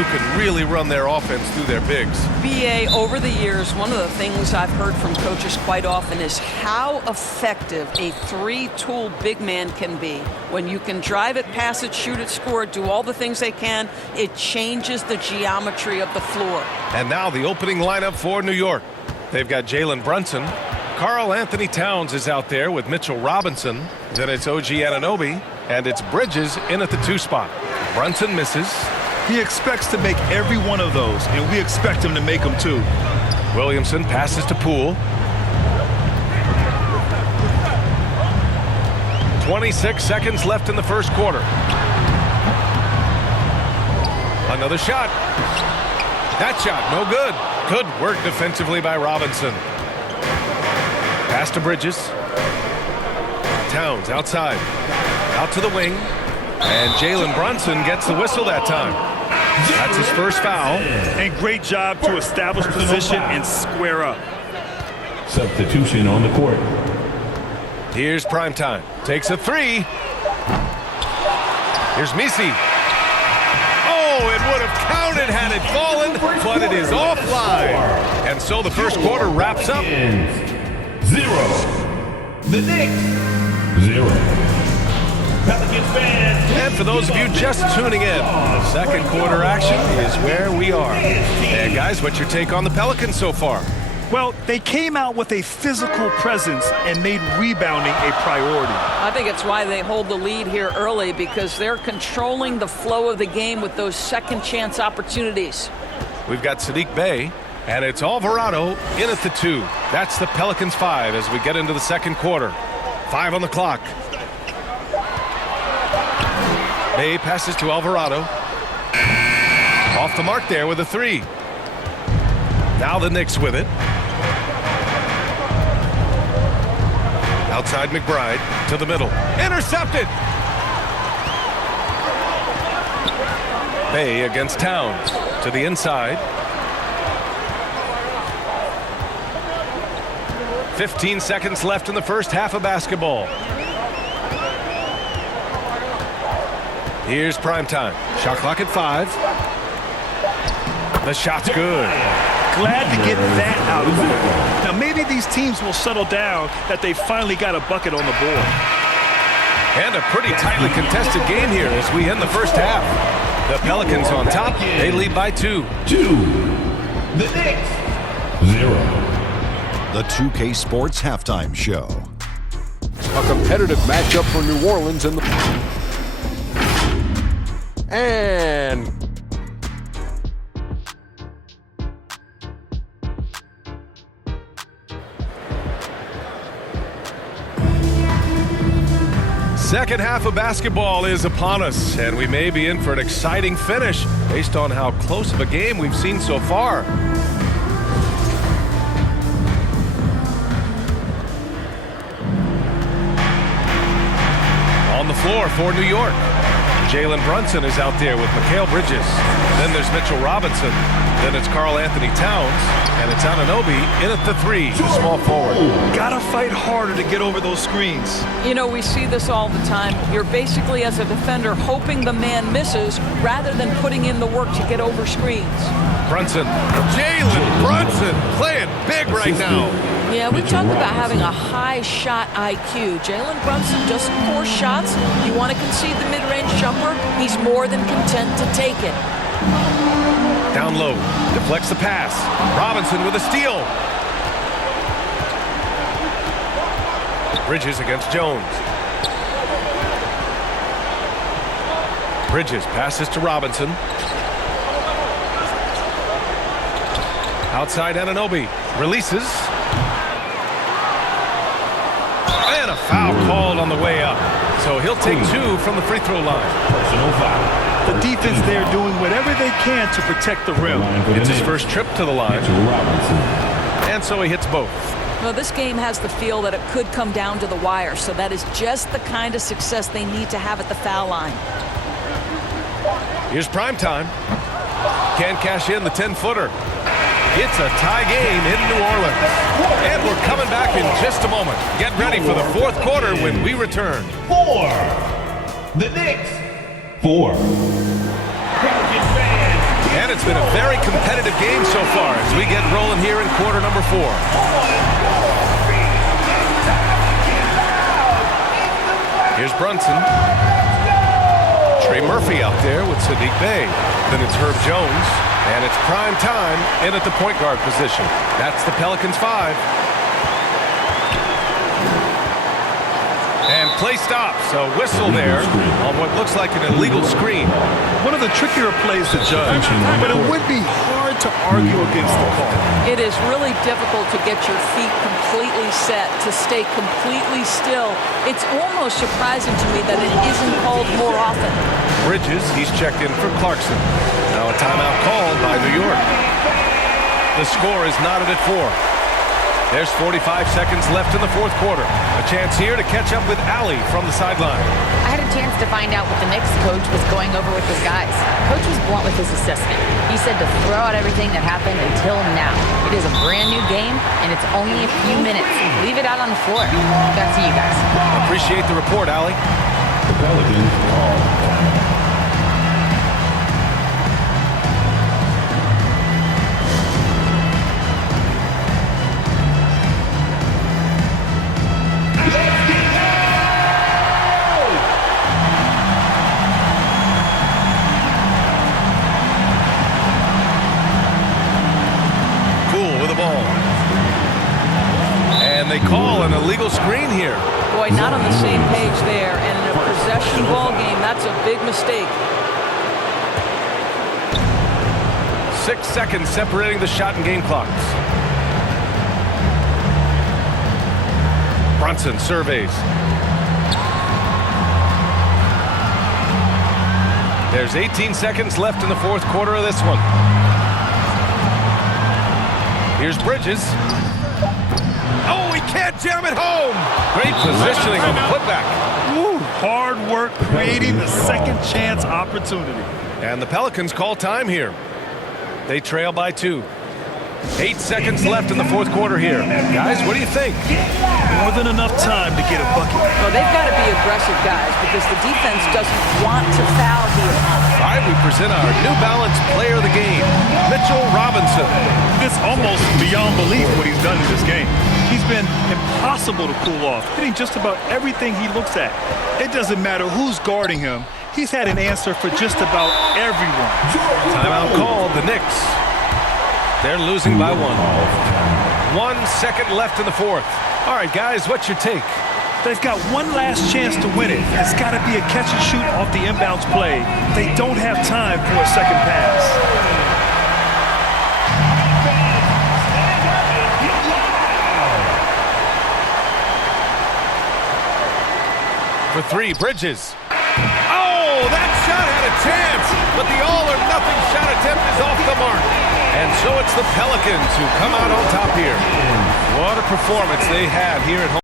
who can really run their offense through their bigs. BA, over the years, one of the things I've heard from coaches quite often is how effective a three-tool big man can be. When you can drive it, pass it, shoot it, score it, do all the things they can, it changes the geometry of the floor. And now the opening lineup for New York. They've got Jalen Brunson. Karl-Anthony Towns is out there with Mitchell Robinson. Then it's OG Anunoby. And it's Bridges in at the 2 spot. Brunson misses. He expects to make every one of those, and we expect him to make them too. Williamson passes to Poole. 26 seconds left in the first quarter. Another shot. That shot, no good. Good work defensively by Robinson. Pass to Bridges. Towns outside. Out to the wing. And Jalen Brunson gets the whistle that time. That's his first foul. And great job to establish position and square up. Substitution on the court. Here's Primetime. Takes a 3. Here's Misi. Oh, it would have counted had it fallen, but it is offline. And so the first quarter wraps up. 0. The Knicks. 0. Pelicans fans. And for those of you just tuning in, second quarter action is where we are. And guys, what's your take on the Pelicans so far? Well, they came out with a physical presence and made rebounding a priority. I think it's why they hold the lead here early, because they're controlling the flow of the game with those second chance opportunities. We've got Saddiq Bey, and it's Alvarado in at the 2. That's the Pelicans 5 as we get into the second quarter. 5 on the clock. Bey passes to Alvarado. Off the mark there with a 3. Now the Knicks with it. Outside McBride to the middle. Intercepted! Bey against Towns to the inside. 15 seconds left in the first half of basketball. Here's Primetime. Shot clock at 5. The shot's good. Glad to get that out of it. Now maybe these teams will settle down that they finally got a bucket on the board. And a pretty tightly contested game here as we end the first half. The Pelicans on top. They lead by 2. 2. The Knicks. 0. The 2K Sports Halftime Show. A competitive matchup for New Orleans in the... And... Second half of basketball is upon us, and we may be in for an exciting finish based on how close of a game we've seen so far. On the floor for New York, Jalen Brunson is out there with Mikal Bridges. Then there's Mitchell Robinson. Then it's Karl-Anthony Towns. And it's Anunoby in at the 3, the small forward. Gotta fight harder to get over those screens. You know, we see this all the time. You're basically, as a defender, hoping the man misses rather than putting in the work to get over screens. Brunson. Jalen Brunson playing big right now. Yeah, we talked about having a high shot IQ. Jalen Brunson does 4 shots. You want to concede the mid-range jumper, he's more than content to take it. Down low, deflects the pass. Robinson with a steal. Bridges against Jones. Bridges passes to Robinson. Outside Anunoby. Releases. And a foul called on the way up. So he'll take 2 from the free throw line. Personal foul. The defense there doing whatever they can to protect the rim. It's his first trip to the line. And so he hits both. Well, this game has the feel that it could come down to the wire, so that is just the kind of success they need to have at the foul line. Here's Primetime. Can't cash in the 10-footer. It's a tie game in New Orleans. And we're coming back in just a moment. Get ready for the fourth quarter when we return. 4. The Knicks. 4. Pelicans fans. And it's been a very competitive game so far as we get rolling here in quarter number 4. Here's Brunson. Trey Murphy out there with Sadiq Bey. Then it's Herb Jones. And it's prime time in at the point guard position. That's the Pelicans 5. And play stops. A whistle there on what looks like an illegal screen. One of the trickier plays to judge, but it would be hard to argue against the call. It is really difficult to get your feet completely set, to stay completely still. It's almost surprising to me that it isn't called more often. Bridges, he's checked in for Clarkson. Now a timeout called by New York. The score is knotted at 4. There's 45 seconds left in the fourth quarter. A chance here to catch up with Allie from the sideline. I had a chance to find out what the Knicks coach was going over with his guys. Coach was blunt with his assessment. He said to throw out everything that happened until now. It is a brand new game, and it's only a few minutes. Leave it out on the floor. Back to you guys. Appreciate the report, Allie. The Pelicans call time. They call an illegal screen here. Boy, not on the same page there. And in a possession ball game, that's a big mistake. 6 seconds separating the shot and game clocks. Brunson surveys. There's 18 seconds left in the fourth quarter of this one. Here's Bridges. Oh, he can't jam it home. Great positioning on the putback. Woo, hard work creating the second chance opportunity. And the Pelicans call time here. They trail by 2. 8 seconds left in the fourth quarter here. Guys, what do you think? More than enough time to get a bucket. Well, they've got to be aggressive, guys, because the defense doesn't want to foul here. All right, we present our New Balance player of the game, Mitchell Robinson. It's almost beyond belief what he's done in this game. He's been impossible to cool off, hitting just about everything he looks at. It doesn't matter who's guarding him. He's had an answer for just about everyone. Timeout called, the Knicks. They're losing by 1. 1 second left in the fourth. All right, guys, what's your take? They've got one last chance to win it. It's got to be a catch and shoot off the inbounds play. They don't have time for a second pass. For 3, Bridges. Oh, that shot had a chance, but the all-or-nothing shot attempt is off the mark. And so it's the Pelicans who come out on top here. What a performance they have here at home.